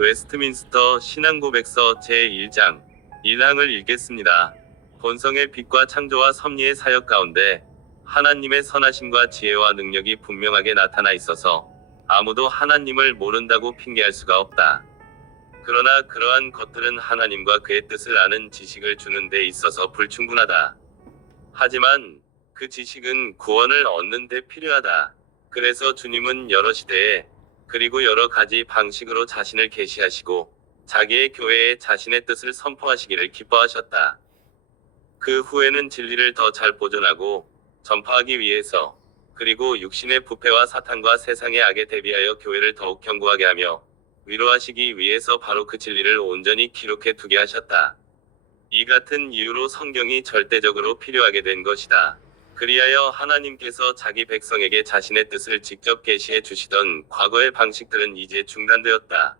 웨스트민스터 신앙고백서 제1장 1항을 읽겠습니다. 본성의 빛과 창조와 섭리의 사역 가운데 하나님의 선하심과 지혜와 능력이 분명하게 나타나 있어서 아무도 하나님을 모른다고 핑계할 수가 없다. 그러나 그러한 것들은 하나님과 그의 뜻을 아는 지식을 주는 데 있어서 불충분하다. 하지만 그 지식은 구원을 얻는 데 필요하다. 그래서 주님은 여러 시대에 그리고 여러 가지 방식으로 자신을 계시하시고 자기의 교회에 자신의 뜻을 선포하시기를 기뻐하셨다. 그 후에는 진리를 더 잘 보존하고 전파하기 위해서 그리고 육신의 부패와 사탄과 세상의 악에 대비하여 교회를 더욱 견고하게 하며 위로하시기 위해서 바로 그 진리를 온전히 기록해 두게 하셨다. 이 같은 이유로 성경이 절대적으로 필요하게 된 것이다. 그리하여 하나님께서 자기 백성에게 자신의 뜻을 직접 계시해 주시던 과거의 방식들은 이제 중단되었다.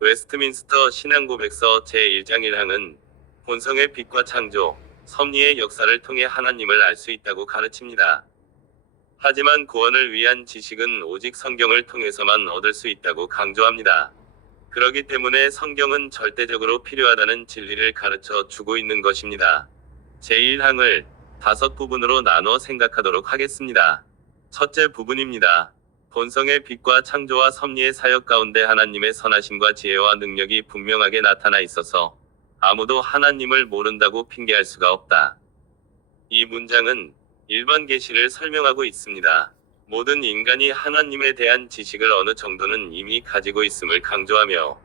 웨스트민스터 신앙고백서 제1장 1항은 본성의 빛과 창조, 섭리의 역사를 통해 하나님을 알 수 있다고 가르칩니다. 하지만 구원을 위한 지식은 오직 성경을 통해서만 얻을 수 있다고 강조합니다. 그러기 때문에 성경은 절대적으로 필요하다는 진리를 가르쳐 주고 있는 것입니다. 제1항을 다섯 부분으로 나눠 생각하도록 하겠습니다. 첫째 부분입니다. 본성의 빛과 창조와 섭리의 사역 가운데 하나님의 선하심과 지혜와 능력이 분명하게 나타나 있어서 아무도 하나님을 모른다고 핑계할 수가 없다. 이 문장은 일반 계시를 설명하고 있습니다. 모든 인간이 하나님에 대한 지식을 어느 정도는 이미 가지고 있음을 강조하며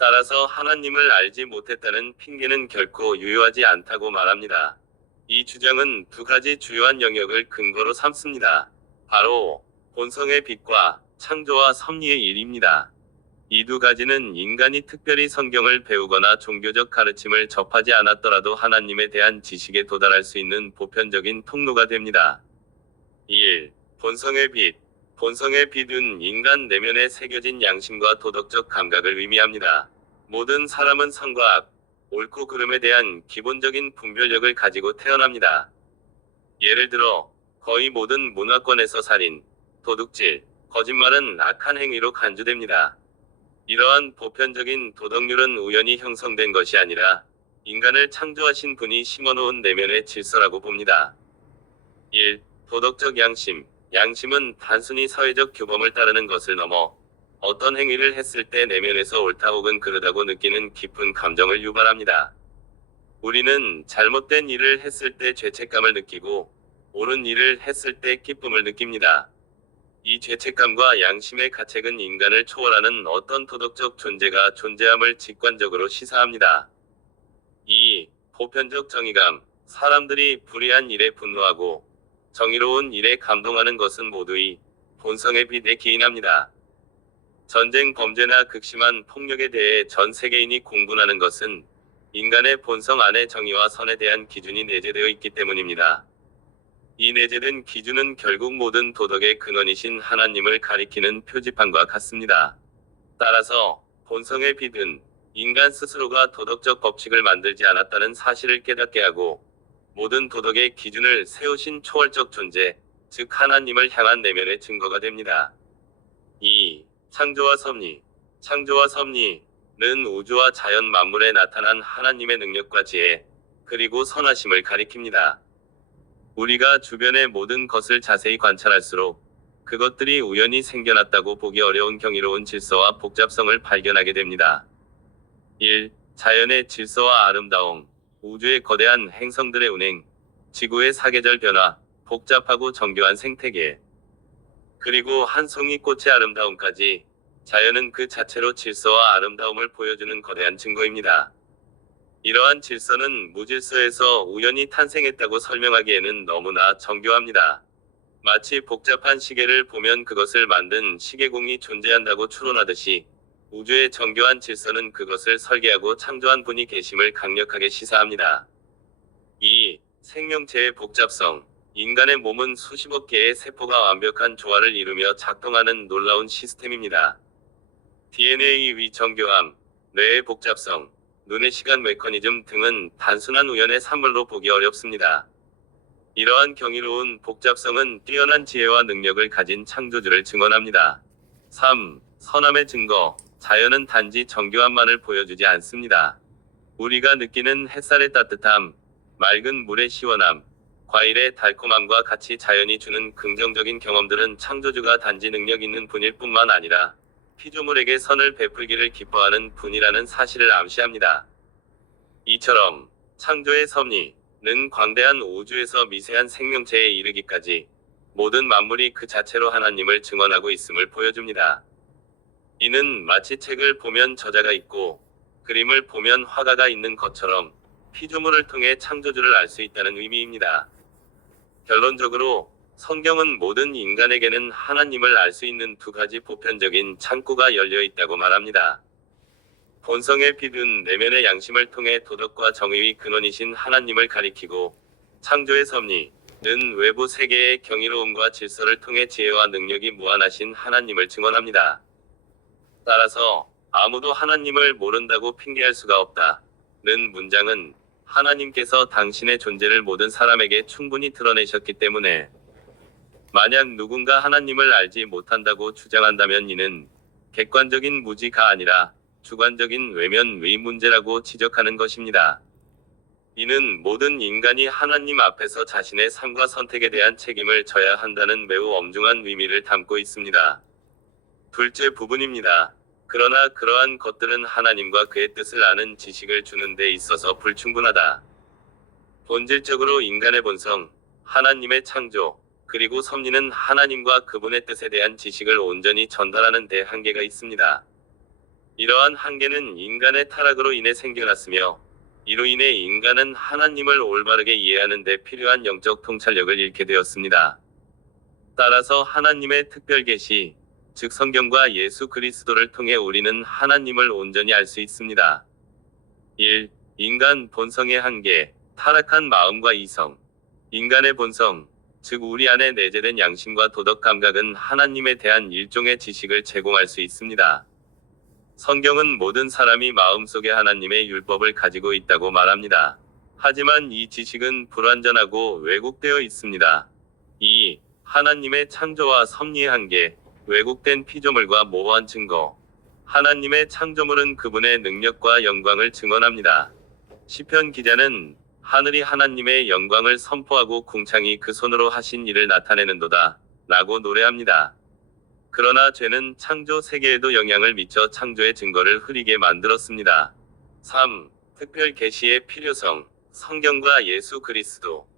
따라서 하나님을 알지 못했다는 핑계는 결코 유효하지 않다고 말합니다. 이 주장은 두 가지 주요한 영역을 근거로 삼습니다. 바로 본성의 빛과 창조와 섭리의 일입니다. 이 두 가지는 인간이 특별히 성경을 배우거나 종교적 가르침을 접하지 않았더라도 하나님에 대한 지식에 도달할 수 있는 보편적인 통로가 됩니다. 1. 본성의 빛. 본성의 빛은 인간 내면에 새겨진 양심과 도덕적 감각을 의미합니다. 모든 사람은 악, 옳고 그름에 대한 기본적인 분별력을 가지고 태어납니다. 예를 들어, 거의 모든 문화권에서 살인, 도둑질, 거짓말은 악한 행위로 간주됩니다. 이러한 보편적인 도덕률은 우연히 형성된 것이 아니라 인간을 창조하신 분이 심어놓은 내면의 질서라고 봅니다. 1. 도덕적 양심. 양심은 단순히 사회적 규범을 따르는 것을 넘어 어떤 행위를 했을 때 내면에서 옳다 혹은 그르다고 느끼는 깊은 감정을 유발합니다. 우리는 잘못된 일을 했을 때 죄책감을 느끼고 옳은 일을 했을 때 기쁨을 느낍니다. 이 죄책감과 양심의 가책은 인간을 초월하는 어떤 도덕적 존재가 존재함을 직관적으로 시사합니다. 2. 보편적 정의감. 사람들이 불의한 일에 분노하고 정의로운 일에 감동하는 것은 모두 이 본성의 빛에 기인합니다. 전쟁 범죄나 극심한 폭력에 대해 전 세계인이 공분하는 것은 인간의 본성 안에 정의와 선에 대한 기준이 내재되어 있기 때문입니다. 이 내재된 기준은 결국 모든 도덕의 근원이신 하나님을 가리키는 표지판과 같습니다. 따라서 본성의 빛은 인간 스스로가 도덕적 법칙을 만들지 않았다는 사실을 깨닫게 하고 모든 도덕의 기준을 세우신 초월적 존재, 즉 하나님을 향한 내면의 증거가 됩니다. 2. 창조와 섭리. 창조와 섭리는 우주와 자연 만물에 나타난 하나님의 능력과 지혜, 그리고 선하심을 가리킵니다. 우리가 주변의 모든 것을 자세히 관찰할수록 그것들이 우연히 생겨났다고 보기 어려운 경이로운 질서와 복잡성을 발견하게 됩니다. 1. 자연의 질서와 아름다움. 우주의 거대한 행성들의 운행, 지구의 사계절 변화, 복잡하고 정교한 생태계, 그리고 한 송이 꽃의 아름다움까지 자연은 그 자체로 질서와 아름다움을 보여주는 거대한 증거입니다. 이러한 질서는 무질서에서 우연히 탄생했다고 설명하기에는 너무나 정교합니다. 마치 복잡한 시계를 보면 그것을 만든 시계공이 존재한다고 추론하듯이 우주의 정교한 질서는 그것을 설계하고 창조한 분이 계심을 강력하게 시사합니다. 2. 생명체의 복잡성. 인간의 몸은 수십억 개의 세포가 완벽한 조화를 이루며 작동하는 놀라운 시스템입니다. DNA 위정교함, 뇌의 복잡성, 눈의 시간 메커니즘 등은 단순한 우연의 산물로 보기 어렵습니다. 이러한 경이로운 복잡성은 뛰어난 지혜와 능력을 가진 창조주를 증언합니다. 3. 선함의 증거. 자연은 단지 정교함만을 보여주지 않습니다. 우리가 느끼는 햇살의 따뜻함, 맑은 물의 시원함, 과일의 달콤함과 같이 자연이 주는 긍정적인 경험들은 창조주가 단지 능력 있는 분일 뿐만 아니라 피조물에게 선을 베풀기를 기뻐하는 분이라는 사실을 암시합니다. 이처럼 창조의 섭리는 광대한 우주에서 미세한 생명체에 이르기까지 모든 만물이 그 자체로 하나님을 증언하고 있음을 보여줍니다. 이는 마치 책을 보면 저자가 있고 그림을 보면 화가가 있는 것처럼 피조물을 통해 창조주를 알 수 있다는 의미입니다. 결론적으로 성경은 모든 인간에게는 하나님을 알 수 있는 두 가지 보편적인 창구가 열려 있다고 말합니다. 본성의 빛은 내면의 양심을 통해 도덕과 정의의 근원이신 하나님을 가리키고 창조의 섭리는 외부 세계의 경이로움과 질서를 통해 지혜와 능력이 무한하신 하나님을 증언합니다. 따라서 아무도 하나님을 모른다고 핑계할 수가 없다. 는 문장은 하나님께서 당신의 존재를 모든 사람에게 충분히 드러내셨기 때문에 만약 누군가 하나님을 알지 못한다고 주장한다면 이는 객관적인 무지가 아니라 주관적인 외면의 문제라고 지적하는 것입니다. 이는 모든 인간이 하나님 앞에서 자신의 삶과 선택에 대한 책임을 져야 한다는 매우 엄중한 의미를 담고 있습니다. 둘째 부분입니다. 그러나 그러한 것들은 하나님과 그의 뜻을 아는 지식을 주는 데 있어서 불충분하다. 본질적으로 인간의 본성, 하나님의 창조, 그리고 섭리는 하나님과 그분의 뜻에 대한 지식을 온전히 전달하는 데 한계가 있습니다. 이러한 한계는 인간의 타락으로 인해 생겨났으며, 이로 인해 인간은 하나님을 올바르게 이해하는 데 필요한 영적 통찰력을 잃게 되었습니다. 따라서 하나님의 특별 계시, 즉 성경과 예수 그리스도를 통해 우리는 하나님을 온전히 알 수 있습니다. 1. 인간 본성의 한계, 타락한 마음과 이성. 인간의 본성, 즉 우리 안에 내재된 양심과 도덕 감각은 하나님에 대한 일종의 지식을 제공할 수 있습니다. 성경은 모든 사람이 마음속에 하나님의 율법을 가지고 있다고 말합니다. 하지만 이 지식은 불완전하고 왜곡되어 있습니다. 2. 하나님의 창조와 섭리의 한계, 왜곡된 피조물과 모호한 증거. 하나님의 창조물은 그분의 능력과 영광을 증언합니다. 시편 기자는 하늘이 하나님의 영광을 선포하고 궁창이 그 손으로 하신 일을 나타내는도다. 라고 노래합니다. 그러나 죄는 창조 세계에도 영향을 미쳐 창조의 증거를 흐리게 만들었습니다. 3. 특별 계시의 필요성. 성경과 예수 그리스도.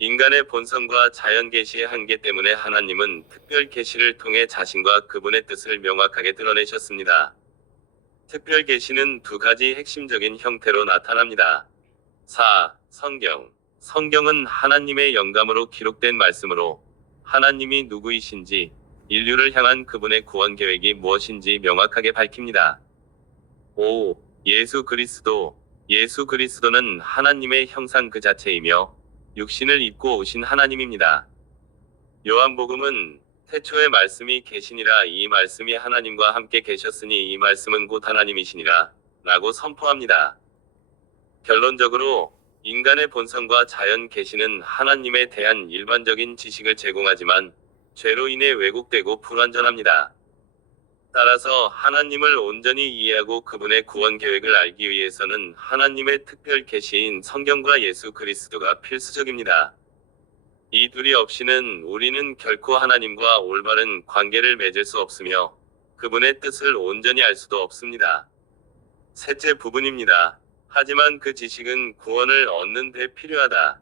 인간의 본성과 자연 계시의 한계 때문에 하나님은 특별 계시를 통해 자신과 그분의 뜻을 명확하게 드러내셨습니다. 특별 계시는 두 가지 핵심적인 형태로 나타납니다. 4. 성경. 성경은 하나님의 영감으로 기록된 말씀으로 하나님이 누구이신지 인류를 향한 그분의 구원 계획이 무엇인지 명확하게 밝힙니다. 5. 예수 그리스도. 예수 그리스도는 하나님의 형상 그 자체이며 육신을 입고 오신 하나님입니다. 요한복음은 태초의 말씀이 계시니라 이 말씀이 하나님과 함께 계셨으니 이 말씀은 곧 하나님이시니라 라고 선포합니다. 결론적으로 인간의 본성과 자연 계시는 하나님에 대한 일반적인 지식을 제공하지만 죄로 인해 왜곡되고 불완전합니다. 따라서 하나님을 온전히 이해하고 그분의 구원 계획을 알기 위해서는 하나님의 특별 계시인 성경과 예수 그리스도가 필수적입니다. 이 둘이 없이는 우리는 결코 하나님과 올바른 관계를 맺을 수 없으며 그분의 뜻을 온전히 알 수도 없습니다. 셋째 부분입니다. 하지만 그 지식은 구원을 얻는 데 필요하다.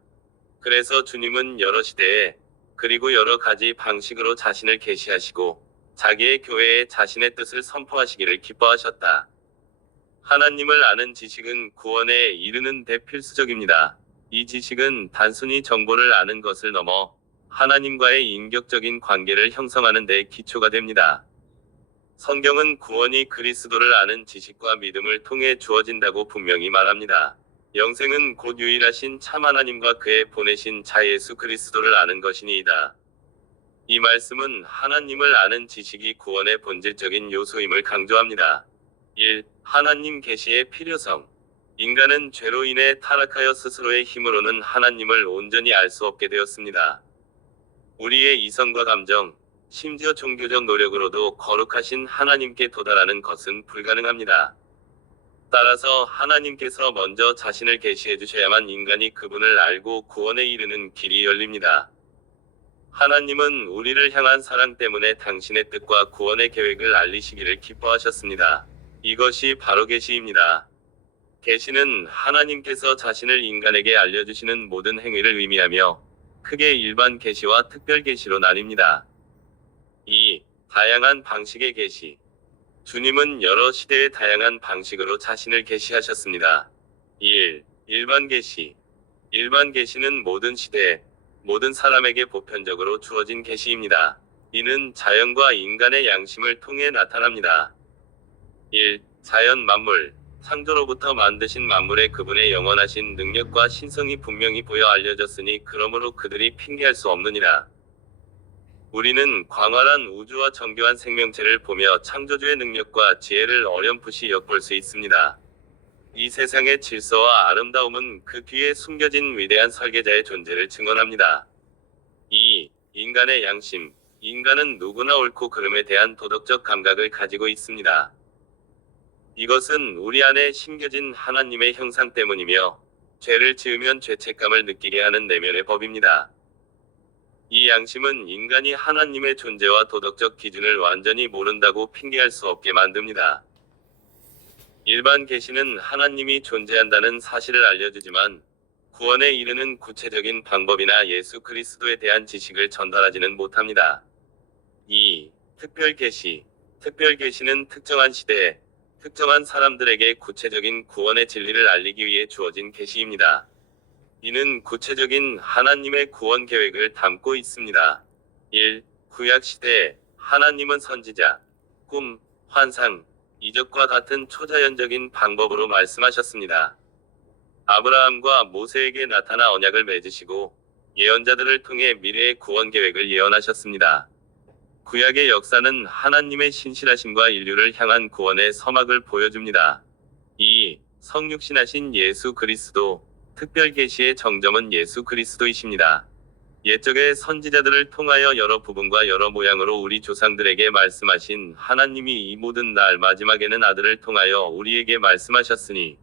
그래서 주님은 여러 시대에 그리고 여러 가지 방식으로 자신을 계시하시고 자기의 교회에 자신의 뜻을 선포하시기를 기뻐하셨다. 하나님을 아는 지식은 구원에 이르는 데 필수적입니다. 이 지식은 단순히 정보를 아는 것을 넘어 하나님과의 인격적인 관계를 형성하는 데 기초가 됩니다. 성경은 구원이 그리스도를 아는 지식과 믿음을 통해 주어진다고 분명히 말합니다. 영생은 곧 유일하신 참 하나님과 그의 보내신 자 예수 그리스도를 아는 것이니이다. 이 말씀은 하나님을 아는 지식이 구원의 본질적인 요소임을 강조합니다. 1. 하나님 계시의 필요성. 인간은 죄로 인해 타락하여 스스로의 힘으로는 하나님을 온전히 알 수 없게 되었습니다. 우리의 이성과 감정, 심지어 종교적 노력으로도 거룩하신 하나님께 도달하는 것은 불가능합니다. 따라서 하나님께서 먼저 자신을 계시해 주셔야만 인간이 그분을 알고 구원에 이르는 길이 열립니다. 하나님은 우리를 향한 사랑 때문에 당신의 뜻과 구원의 계획을 알리시기를 기뻐하셨습니다. 이것이 바로 계시입니다. 계시는 하나님께서 자신을 인간에게 알려주시는 모든 행위를 의미하며 크게 일반 계시와 특별 계시로 나뉩니다. 2. 다양한 방식의 계시. 주님은 여러 시대의 다양한 방식으로 자신을 계시하셨습니다. 1. 일반 계시. 일반 계시는 모든 시대, 모든 사람에게 보편적으로 주어진 계시입니다. 이는 자연과 인간의 양심을 통해 나타납니다. 1. 자연 만물. 창조로부터 만드신 만물의 그분의 영원하신 능력과 신성이 분명히 보여 알려졌으니 그러므로 그들이 핑계할 수 없느니라. 우리는 광활한 우주와 정교한 생명체를 보며 창조주의 능력과 지혜를 어렴풋이 엿볼 수 있습니다. 이 세상의 질서와 아름다움은 그 뒤에 숨겨진 위대한 설계자의 존재를 증언합니다. 2. 인간의 양심. 인간은 누구나 옳고 그름에 대한 도덕적 감각을 가지고 있습니다. 이것은 우리 안에 심겨진 하나님의 형상 때문이며 죄를 지으면 죄책감을 느끼게 하는 내면의 법입니다. 이 양심은 인간이 하나님의 존재와 도덕적 기준을 완전히 모른다고 핑계할 수 없게 만듭니다. 일반 계시는 하나님이 존재한다는 사실을 알려주지만 구원에 이르는 구체적인 방법이나 예수 그리스도에 대한 지식을 전달하지는 못합니다. 2. 특별 계시. 특별 계시는 특정한 시대에 특정한 사람들에게 구체적인 구원의 진리를 알리기 위해 주어진 계시입니다. 이는 구체적인 하나님의 구원 계획을 담고 있습니다. 1. 구약 시대에 하나님은 선지자, 꿈, 환상, 이적과 같은 초자연적인 방법으로 말씀하셨습니다. 아브라함과 모세에게 나타나 언약을 맺으시고 예언자들을 통해 미래의 구원 계획을 예언하셨습니다. 구약의 역사는 하나님의 신실하심과 인류를 향한 구원의 서막을 보여줍니다. 2. 성육신하신 예수 그리스도 특별 계시의 정점은 예수 그리스도이십니다. 옛적의 선지자들을 통하여 여러 부분과 여러 모양으로 우리 조상들에게 말씀하신 하나님이 이 모든 날 마지막에는 아들을 통하여 우리에게 말씀하셨으니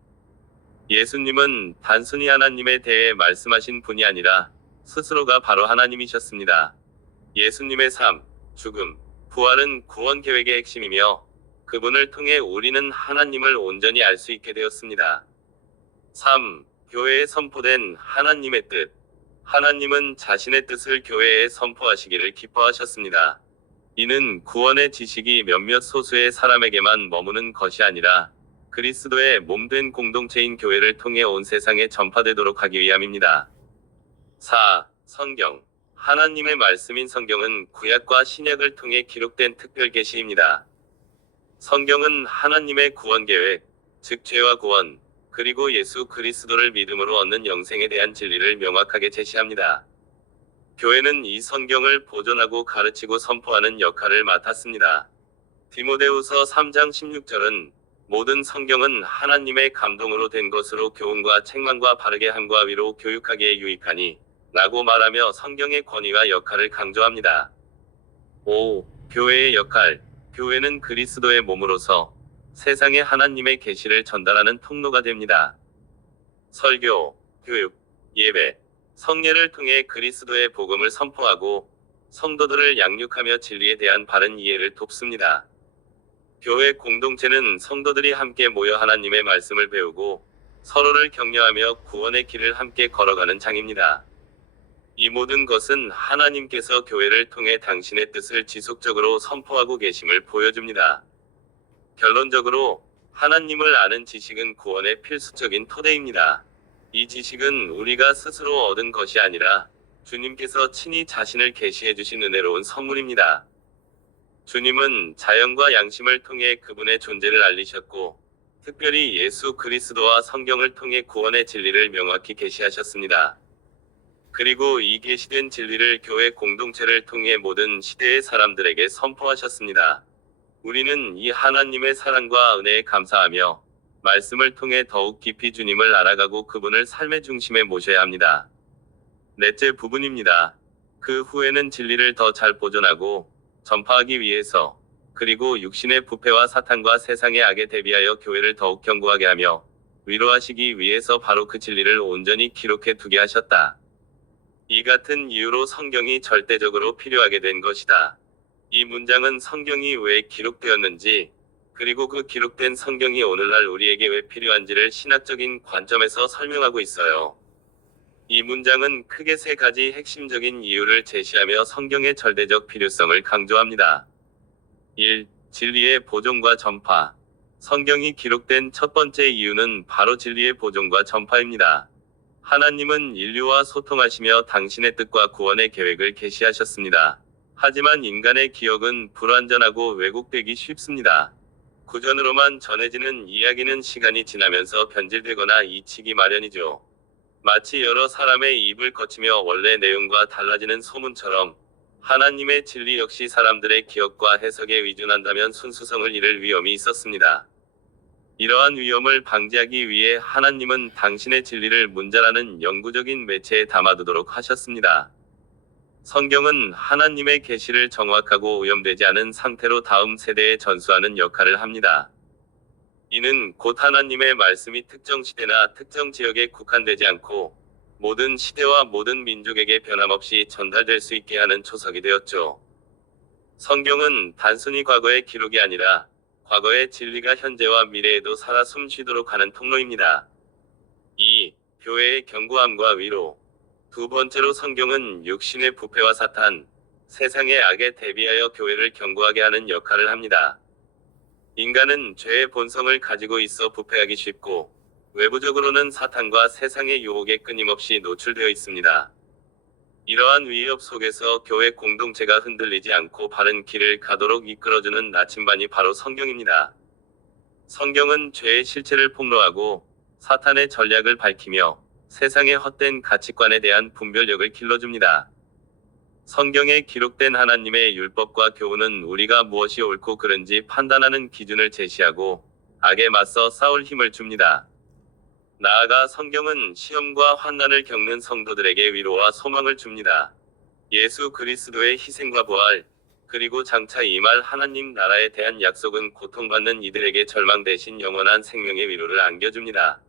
예수님은 단순히 하나님에 대해 말씀하신 분이 아니라 스스로가 바로 하나님이셨습니다. 예수님의 삶, 죽음, 부활은 구원 계획의 핵심이며 그분을 통해 우리는 하나님을 온전히 알 수 있게 되었습니다. 3. 교회에 선포된 하나님의 뜻. 하나님은 자신의 뜻을 교회에 선포하시기를 기뻐하셨습니다. 이는 구원의 지식이 몇몇 소수의 사람에게만 머무는 것이 아니라 그리스도의 몸된 공동체인 교회를 통해 온 세상에 전파되도록 하기 위함입니다. 4. 성경. 하나님의 말씀인 성경은 구약과 신약을 통해 기록된 특별 계시입니다. 성경은 하나님의 구원 계획, 즉 죄와 구원, 그리고 예수 그리스도를 믿음으로 얻는 영생에 대한 진리를 명확하게 제시합니다. 교회는 이 성경을 보존하고 가르치고 선포하는 역할을 맡았습니다. 디모데후서 3장 16절은 모든 성경은 하나님의 감동으로 된 것으로 교훈과 책망과 바르게 함과 위로 교육하기에 유익하니 라고 말하며 성경의 권위와 역할을 강조합니다. 5. 교회의 역할. 교회는 그리스도의 몸으로서 세상에 하나님의 계시를 전달하는 통로가 됩니다. 설교, 교육, 예배, 성례를 통해 그리스도의 복음을 선포하고 성도들을 양육하며 진리에 대한 바른 이해를 돕습니다. 교회 공동체는 성도들이 함께 모여 하나님의 말씀을 배우고 서로를 격려하며 구원의 길을 함께 걸어가는 장입니다. 이 모든 것은 하나님께서 교회를 통해 당신의 뜻을 지속적으로 선포하고 계심을 보여줍니다. 결론적으로 하나님을 아는 지식은 구원의 필수적인 토대입니다. 이 지식은 우리가 스스로 얻은 것이 아니라 주님께서 친히 자신을 계시해 주신 은혜로운 선물입니다. 주님은 자연과 양심을 통해 그분의 존재를 알리셨고 특별히 예수 그리스도와 성경을 통해 구원의 진리를 명확히 계시하셨습니다. 그리고 이 계시된 진리를 교회 공동체를 통해 모든 시대의 사람들에게 선포하셨습니다. 우리는 이 하나님의 사랑과 은혜에 감사하며 말씀을 통해 더욱 깊이 주님을 알아가고 그분을 삶의 중심에 모셔야 합니다. 넷째 부분입니다. 그 후에는 진리를 더 잘 보존하고 전파하기 위해서 그리고 육신의 부패와 사탄과 세상의 악에 대비하여 교회를 더욱 견고하게 하며 위로하시기 위해서 바로 그 진리를 온전히 기록해 두게 하셨다. 이 같은 이유로 성경이 절대적으로 필요하게 된 것이다. 이 문장은 성경이 왜 기록되었는지, 그리고 그 기록된 성경이 오늘날 우리에게 왜 필요한지를 신학적인 관점에서 설명하고 있어요. 이 문장은 크게 세 가지 핵심적인 이유를 제시하며 성경의 절대적 필요성을 강조합니다. 1. 진리의 보존과 전파. 성경이 기록된 첫 번째 이유는 바로 진리의 보존과 전파입니다. 하나님은 인류와 소통하시며 당신의 뜻과 구원의 계획을 계시하셨습니다. 하지만 인간의 기억은 불완전하고 왜곡되기 쉽습니다. 구전으로만 전해지는 이야기는 시간이 지나면서 변질되거나 잊히기 마련이죠. 마치 여러 사람의 입을 거치며 원래 내용과 달라지는 소문처럼 하나님의 진리 역시 사람들의 기억과 해석에 의존한다면 순수성을 잃을 위험이 있었습니다. 이러한 위험을 방지하기 위해 하나님은 당신의 진리를 문자라는 영구적인 매체에 담아두도록 하셨습니다. 성경은 하나님의 계시를 정확하고 오염되지 않은 상태로 다음 세대에 전수하는 역할을 합니다. 이는 곧 하나님의 말씀이 특정 시대나 특정 지역에 국한되지 않고 모든 시대와 모든 민족에게 변함없이 전달될 수 있게 하는 초석이 되었죠. 성경은 단순히 과거의 기록이 아니라 과거의 진리가 현재와 미래에도 살아 숨쉬도록 하는 통로입니다. 2. 교회의 견고함과 위로. 두 번째로 성경은 육신의 부패와 사탄, 세상의 악에 대비하여 교회를 견고하게 하는 역할을 합니다. 인간은 죄의 본성을 가지고 있어 부패하기 쉽고, 외부적으로는 사탄과 세상의 유혹에 끊임없이 노출되어 있습니다. 이러한 위협 속에서 교회 공동체가 흔들리지 않고 바른 길을 가도록 이끌어주는 나침반이 바로 성경입니다. 성경은 죄의 실체를 폭로하고 사탄의 전략을 밝히며 세상의 헛된 가치관에 대한 분별력을 길러줍니다. 성경에 기록된 하나님의 율법과 교훈은 우리가 무엇이 옳고 그른지 판단하는 기준을 제시하고 악에 맞서 싸울 힘을 줍니다. 나아가 성경은 시험과 환난을 겪는 성도들에게 위로와 소망을 줍니다. 예수 그리스도의 희생과 부활, 그리고 장차 임할 하나님 나라에 대한 약속은 고통받는 이들에게 절망 대신 영원한 생명의 위로를 안겨줍니다.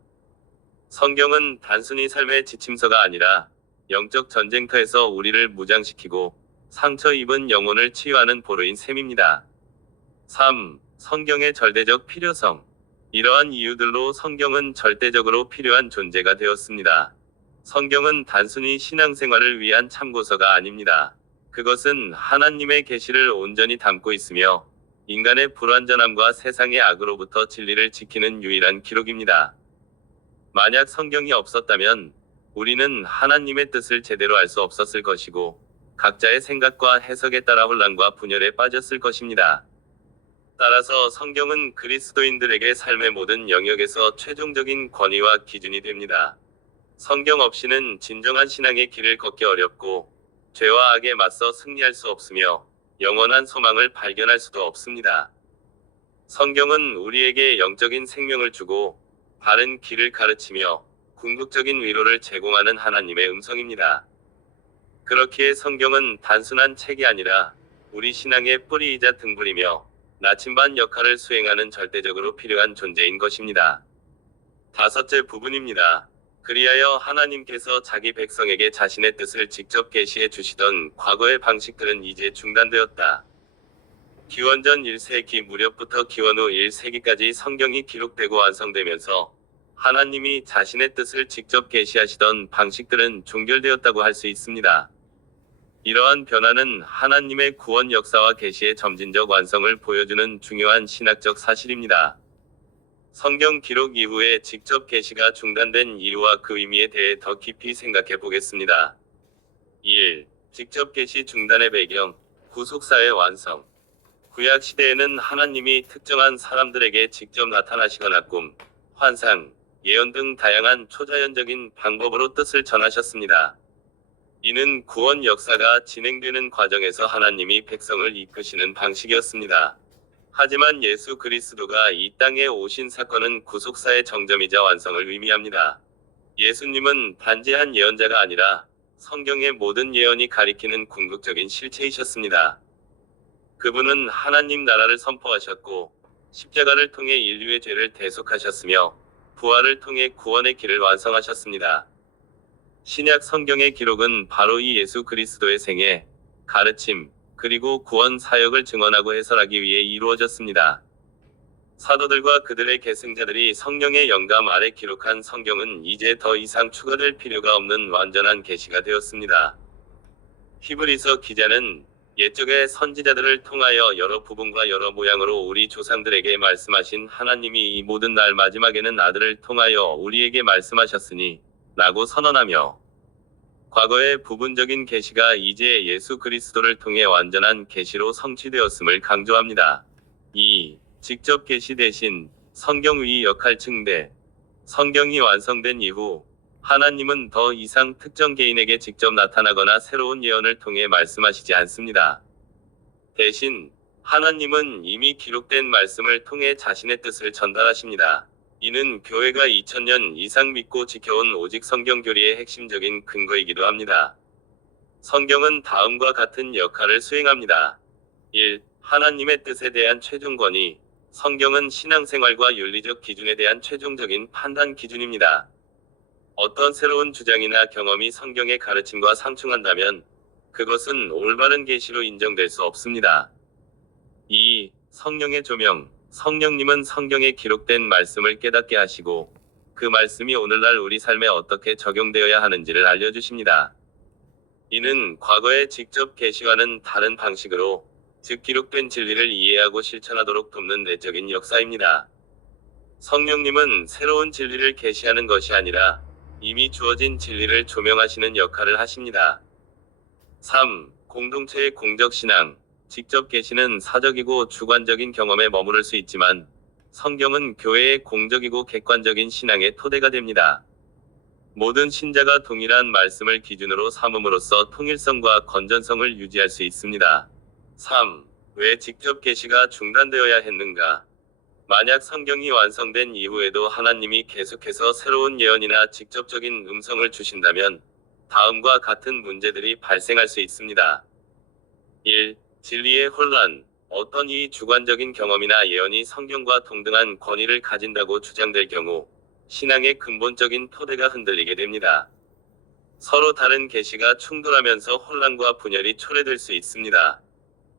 성경은 단순히 삶의 지침서가 아니라 영적 전쟁터에서 우리를 무장시키고 상처 입은 영혼을 치유하는 보루인 셈입니다. 3. 성경의 절대적 필요성. 이러한 이유들로 성경은 절대적으로 필요한 존재가 되었습니다. 성경은 단순히 신앙생활을 위한 참고서가 아닙니다. 그것은 하나님의 계시를 온전히 담고 있으며 인간의 불완전함과 세상의 악으로부터 진리를 지키는 유일한 기록입니다. 만약 성경이 없었다면 우리는 하나님의 뜻을 제대로 알 수 없었을 것이고 각자의 생각과 해석에 따라 혼란과 분열에 빠졌을 것입니다. 따라서 성경은 그리스도인들에게 삶의 모든 영역에서 최종적인 권위와 기준이 됩니다. 성경 없이는 진정한 신앙의 길을 걷기 어렵고 죄와 악에 맞서 승리할 수 없으며 영원한 소망을 발견할 수도 없습니다. 성경은 우리에게 영적인 생명을 주고 바른 길을 가르치며 궁극적인 위로를 제공하는 하나님의 음성입니다. 그렇기에 성경은 단순한 책이 아니라 우리 신앙의 뿌리이자 등불이며 나침반 역할을 수행하는 절대적으로 필요한 존재인 것입니다. 다섯째 부분입니다. 그리하여 하나님께서 자기 백성에게 자신의 뜻을 직접 계시해 주시던 과거의 방식들은 이제 중단되었다. 기원전 1세기 무렵부터 기원 후 1세기까지 성경이 기록되고 완성되면서 하나님이 자신의 뜻을 직접 계시하시던 방식들은 종결되었다고 할 수 있습니다. 이러한 변화는 하나님의 구원 역사와 계시의 점진적 완성을 보여주는 중요한 신학적 사실입니다. 성경 기록 이후에 직접 계시가 중단된 이유와 그 의미에 대해 더 깊이 생각해 보겠습니다. 1. 직접 계시 중단의 배경, 구속사의 완성. 구약 시대에는 하나님이 특정한 사람들에게 직접 나타나시거나 꿈, 환상, 예언 등 다양한 초자연적인 방법으로 뜻을 전하셨습니다. 이는 구원 역사가 진행되는 과정에서 하나님이 백성을 이끄시는 방식이었습니다. 하지만 예수 그리스도가 이 땅에 오신 사건은 구속사의 정점이자 완성을 의미합니다. 예수님은 단지 한 예언자가 아니라 성경의 모든 예언이 가리키는 궁극적인 실체이셨습니다. 그분은 하나님 나라를 선포하셨고 십자가를 통해 인류의 죄를 대속하셨으며 부활을 통해 구원의 길을 완성하셨습니다. 신약 성경의 기록은 바로 이 예수 그리스도의 생애, 가르침, 그리고 구원 사역을 증언하고 해설하기 위해 이루어졌습니다. 사도들과 그들의 계승자들이 성령의 영감 아래 기록한 성경은 이제 더 이상 추가될 필요가 없는 완전한 계시가 되었습니다. 히브리서 기자는 옛적의 선지자들을 통하여 여러 부분과 여러 모양으로 우리 조상들에게 말씀하신 하나님이 이 모든 날 마지막에는 아들을 통하여 우리에게 말씀하셨으니 라고 선언하며 과거의 부분적인 계시가 이제 예수 그리스도를 통해 완전한 계시로 성취되었음을 강조합니다. 2. 직접 계시 대신 성경 위 역할 증대 성경이 완성된 이후 하나님은 더 이상 특정 개인에게 직접 나타나거나 새로운 예언을 통해 말씀하시지 않습니다. 대신 하나님은 이미 기록된 말씀을 통해 자신의 뜻을 전달하십니다. 이는 교회가 2000년 이상 믿고 지켜온 오직 성경 교리의 핵심적인 근거이기도 합니다. 성경은 다음과 같은 역할을 수행합니다. 1. 하나님의 뜻에 대한 최종 권위. 성경은 신앙생활과 윤리적 기준에 대한 최종적인 판단 기준입니다. 어떤 새로운 주장이나 경험이 성경의 가르침과 상충한다면 그것은 올바른 계시로 인정될 수 없습니다. 2. 성령의 조명. 성령님은 성경에 기록된 말씀을 깨닫게 하시고 그 말씀이 오늘날 우리 삶에 어떻게 적용되어야 하는지를 알려주십니다. 이는 과거의 직접 계시와는 다른 방식으로 즉 기록된 진리를 이해하고 실천하도록 돕는 내적인 역사입니다. 성령님은 새로운 진리를 계시하는 것이 아니라 이미 주어진 진리를 조명하시는 역할을 하십니다. 3. 공동체의 공적 신앙. 직접 계시는 사적이고 주관적인 경험에 머무를 수 있지만 성경은 교회의 공적이고 객관적인 신앙의 토대가 됩니다. 모든 신자가 동일한 말씀을 기준으로 삼음으로써 통일성과 건전성을 유지할 수 있습니다. 3. 왜 직접 계시가 중단되어야 했는가? 만약 성경이 완성된 이후에도 하나님이 계속해서 새로운 예언이나 직접적인 음성을 주신다면 다음과 같은 문제들이 발생할 수 있습니다. 1. 진리의 혼란. 어떤 이 주관적인 경험이나 예언이 성경과 동등한 권위를 가진다고 주장될 경우 신앙의 근본적인 토대가 흔들리게 됩니다. 서로 다른 계시가 충돌하면서 혼란과 분열이 초래될 수 있습니다.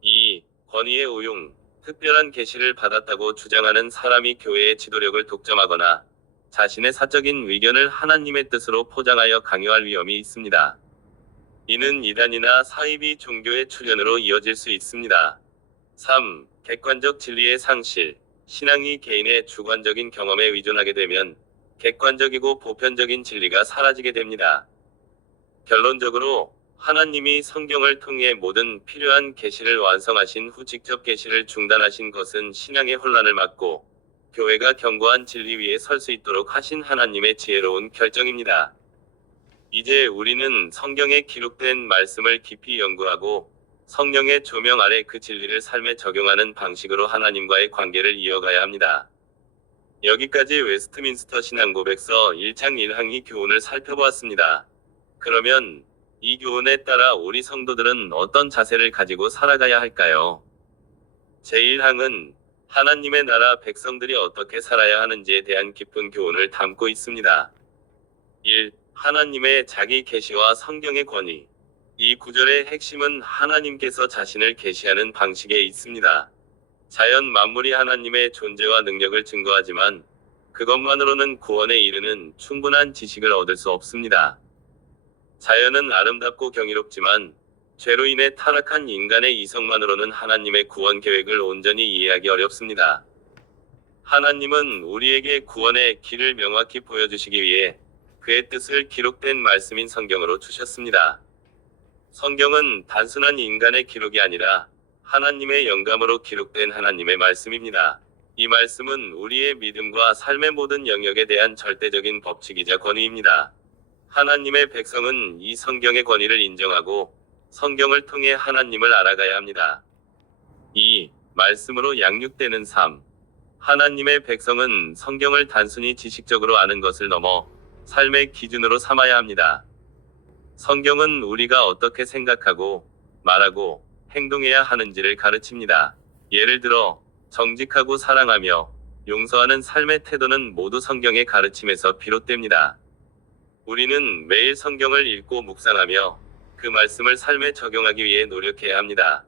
2. 권위의 오용. 특별한 계시를 받았다고 주장하는 사람이 교회의 지도력을 독점하거나 자신의 사적인 의견을 하나님의 뜻으로 포장하여 강요할 위험이 있습니다. 이는 이단이나 사이비 종교의 출현으로 이어질 수 있습니다. 3. 객관적 진리의 상실. 신앙이 개인의 주관적인 경험에 의존하게 되면 객관적이고 보편적인 진리가 사라지게 됩니다. 결론적으로 하나님이 성경을 통해 모든 필요한 계시를 완성하신 후 직접 계시를 중단하신 것은 신앙의 혼란을 막고 교회가 견고한 진리 위에 설 수 있도록 하신 하나님의 지혜로운 결정입니다. 이제 우리는 성경에 기록된 말씀을 깊이 연구하고 성령의 조명 아래 그 진리를 삶에 적용하는 방식으로 하나님과의 관계를 이어가야 합니다. 여기까지 웨스트민스터 신앙고백서 1창 1항의 교훈을 살펴보았습니다. 그러면 이 교훈에 따라 우리 성도들은 어떤 자세를 가지고 살아가야 할까요? 제1항은 하나님의 나라 백성들이 어떻게 살아야 하는지에 대한 깊은 교훈을 담고 있습니다. 1. 하나님의 자기 계시와 성경의 권위. 이 구절의 핵심은 하나님께서 자신을 계시하는 방식에 있습니다. 자연 만물이 하나님의 존재와 능력을 증거하지만 그것만으로는 구원에 이르는 충분한 지식을 얻을 수 없습니다. 자연은 아름답고 경이롭지만 죄로 인해 타락한 인간의 이성만으로는 하나님의 구원 계획을 온전히 이해하기 어렵습니다. 하나님은 우리에게 구원의 길을 명확히 보여주시기 위해 그의 뜻을 기록된 말씀인 성경으로 주셨습니다. 성경은 단순한 인간의 기록이 아니라 하나님의 영감으로 기록된 하나님의 말씀입니다. 이 말씀은 우리의 믿음과 삶의 모든 영역에 대한 절대적인 법칙이자 권위입니다. 하나님의 백성은 이 성경의 권위를 인정하고 성경을 통해 하나님을 알아가야 합니다. 2. 말씀으로 양육되는 삶. 하나님의 백성은 성경을 단순히 지식적으로 아는 것을 넘어 삶의 기준으로 삼아야 합니다. 성경은 우리가 어떻게 생각하고, 말하고, 행동해야 하는지를 가르칩니다. 예를 들어, 정직하고 사랑하며 용서하는 삶의 태도는 모두 성경의 가르침에서 비롯됩니다. 우리는 매일 성경을 읽고 묵상하며 그 말씀을 삶에 적용하기 위해 노력해야 합니다.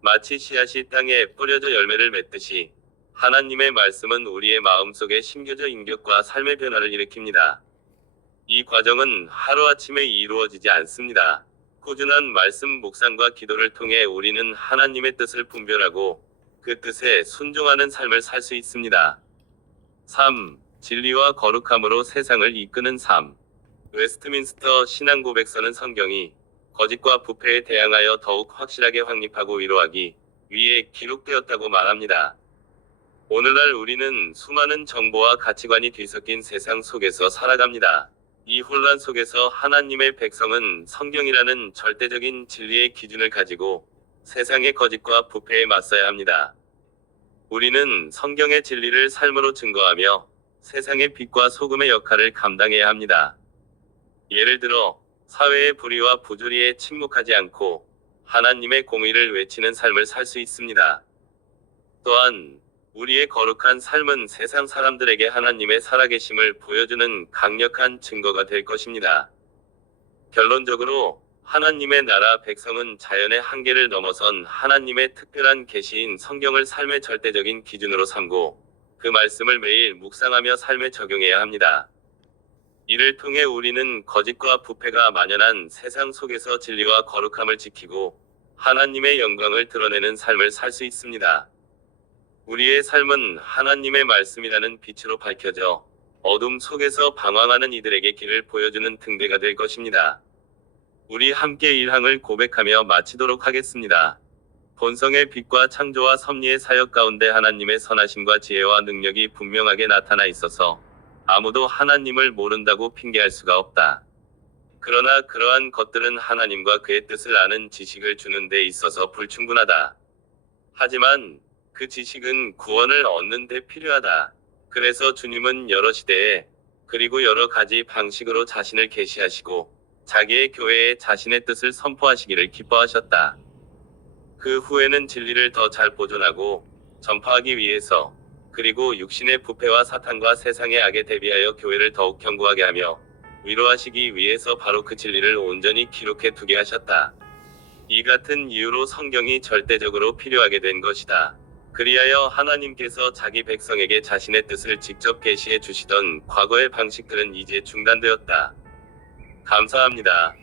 마치 씨앗이 땅에 뿌려져 열매를 맺듯이 하나님의 말씀은 우리의 마음속에 심겨져 인격과 삶의 변화를 일으킵니다. 이 과정은 하루아침에 이루어지지 않습니다. 꾸준한 말씀 묵상과 기도를 통해 우리는 하나님의 뜻을 분별하고 그 뜻에 순종하는 삶을 살 수 있습니다. 3. 진리와 거룩함으로 세상을 이끄는 삶. 웨스트민스터 신앙고백서는 성경이 거짓과 부패에 대항하여 더욱 확실하게 확립하고 위로하기 위해 기록되었다고 말합니다. 오늘날 우리는 수많은 정보와 가치관이 뒤섞인 세상 속에서 살아갑니다. 이 혼란 속에서 하나님의 백성은 성경이라는 절대적인 진리의 기준을 가지고 세상의 거짓과 부패에 맞서야 합니다. 우리는 성경의 진리를 삶으로 증거하며 세상의 빛과 소금의 역할을 감당해야 합니다. 예를 들어, 사회의 불의와 부조리에 침묵하지 않고 하나님의 공의를 외치는 삶을 살 수 있습니다. 또한, 우리의 거룩한 삶은 세상 사람들에게 하나님의 살아계심을 보여주는 강력한 증거가 될 것입니다. 결론적으로 하나님의 나라 백성은 자연의 한계를 넘어선 하나님의 특별한 계시인 성경을 삶의 절대적인 기준으로 삼고 그 말씀을 매일 묵상하며 삶에 적용해야 합니다. 이를 통해 우리는 거짓과 부패가 만연한 세상 속에서 진리와 거룩함을 지키고 하나님의 영광을 드러내는 삶을 살 수 있습니다. 우리의 삶은 하나님의 말씀이라는 빛으로 밝혀져 어둠 속에서 방황하는 이들에게 길을 보여주는 등대가 될 것입니다. 우리 함께 일항을 고백하며 마치도록 하겠습니다. 본성의 빛과 창조와 섭리의 사역 가운데 하나님의 선하심과 지혜와 능력이 분명하게 나타나 있어서 아무도 하나님을 모른다고 핑계할 수가 없다. 그러나 그러한 것들은 하나님과 그의 뜻을 아는 지식을 주는 데 있어서 불충분하다. 하지만 그 지식은 구원을 얻는 데 필요하다. 그래서 주님은 여러 시대에 그리고 여러 가지 방식으로 자신을 계시하시고 자기의 교회에 자신의 뜻을 선포하시기를 기뻐하셨다. 그 후에는 진리를 더 잘 보존하고 전파하기 위해서 그리고 육신의 부패와 사탄과 세상의 악에 대비하여 교회를 더욱 견고하게 하며 위로하시기 위해서 바로 그 진리를 온전히 기록해 두게 하셨다. 이 같은 이유로 성경이 절대적으로 필요하게 된 것이다. 그리하여 하나님께서 자기 백성에게 자신의 뜻을 직접 계시해 주시던 과거의 방식들은 이제 중단되었다. 감사합니다.